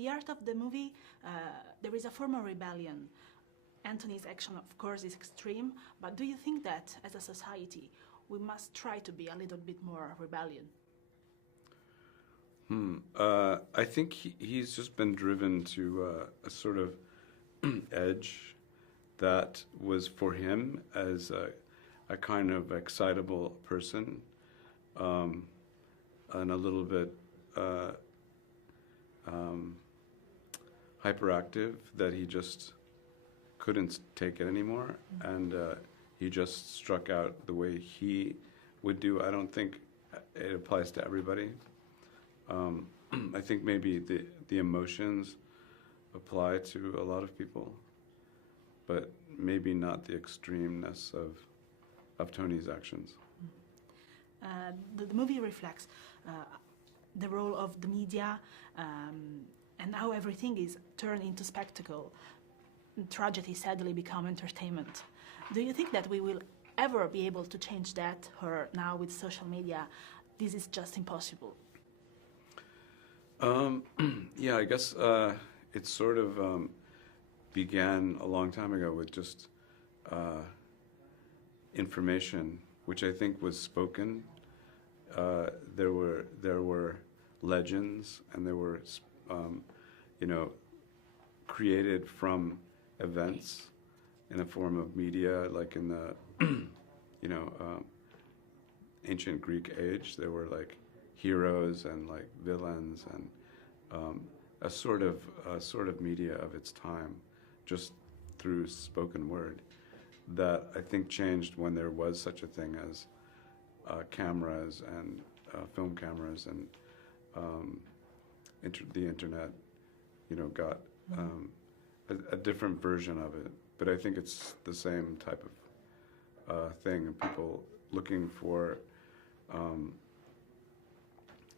the art of the movie, there is a form of rebellion. Anthony's action, of course, is extreme, but do you think that, as a society, we must try to be a little bit more rebellion? I think he's just been driven to a sort of edge that was for him as a kind of excitable person, and a little bit hyperactive, that he just couldn't take it anymore, and he just struck out the way he would do. I don't think it applies to everybody. I think maybe the emotions apply to a lot of people, but maybe not the extremeness of Tony's actions. The movie reflects the role of the media and how everything is turned into spectacle. Tragedy sadly become entertainment. Do you think that we will ever be able to change that, or now with social media, this is just impossible? Yeah, I guess it sort of began a long time ago with just information, which I think was spoken. There were legends, and there were created from events in a form of media, like in the ancient Greek age. There were like heroes and like villains, and a sort of media of its time, just through spoken word, that I think changed when there was such a thing as cameras and film cameras, and the internet, got a different version of it. But I think it's the same type of thing, and people looking for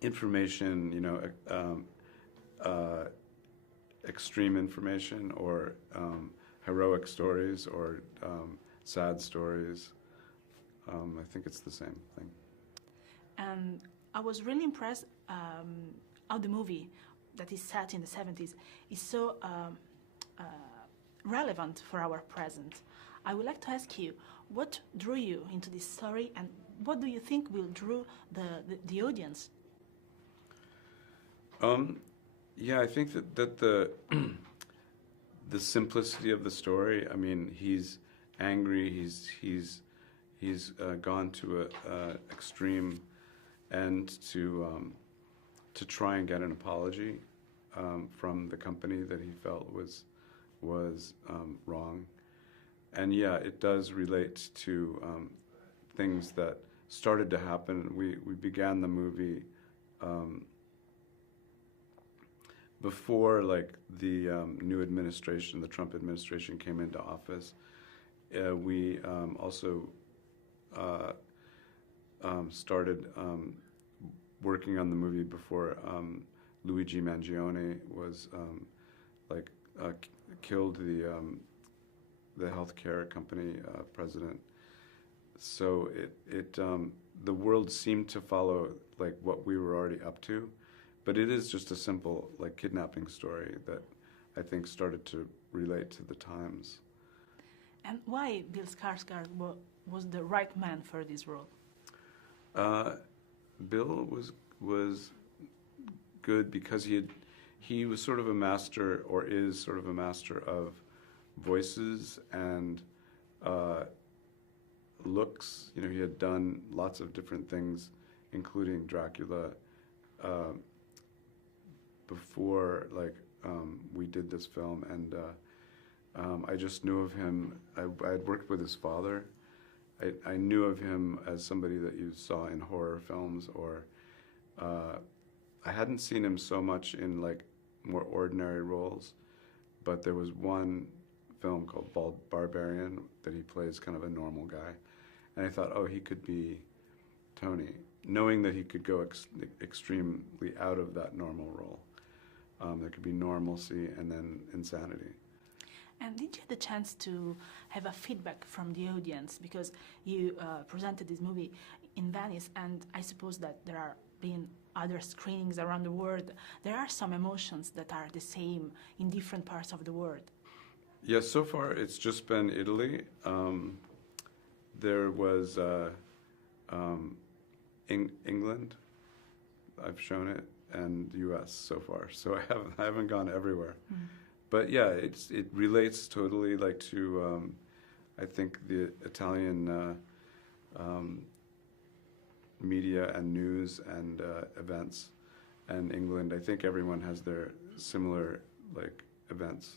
information, extreme information, or heroic stories, or sad stories. I think it's the same thing. And I was really impressed how the movie that is set in the 70s is so relevant for our present. I would like to ask you, what drew you into this story, and what do you think will draw the audience? Yeah, I think that the simplicity of the story. I mean, he's angry. He's gone to a extreme end to try and get an apology from the company that he felt was wrong. And yeah, it does relate to things that started to happen. We began the movie before, like, the new administration, the Trump administration, came into office. We also started working on the movie before Luigi Mangione was killed, the healthcare company president. So the world seemed to follow like what we were already up to, but it is just a simple like kidnapping story that I think started to relate to the times. And why Bill Skarsgård was the right man for this role? Bill was good because he was sort of a master, or is sort of a master of voices and looks. He had done lots of different things, including Dracula, before we did this film, and I just knew of him. I had worked with his father. I knew of him as somebody that you saw in horror films, or I hadn't seen him so much in like more ordinary roles, but there was one film called Barbarian that he plays kind of a normal guy, and I thought, oh, he could be Tony, knowing that he could go extremely out of that normal role. There could be normalcy and then insanity. And did you have the chance to have a feedback from the audience? Because you presented this movie in Venice, and I suppose that there are been other screenings around the world, there are some emotions that are the same in different parts of the world. Yes, so far it's just been Italy. There was England, I've shown it, and U.S. so far. So I haven't gone everywhere. But yeah, it relates totally like to I think the Italian media and news and events, and England. I think everyone has their similar like events.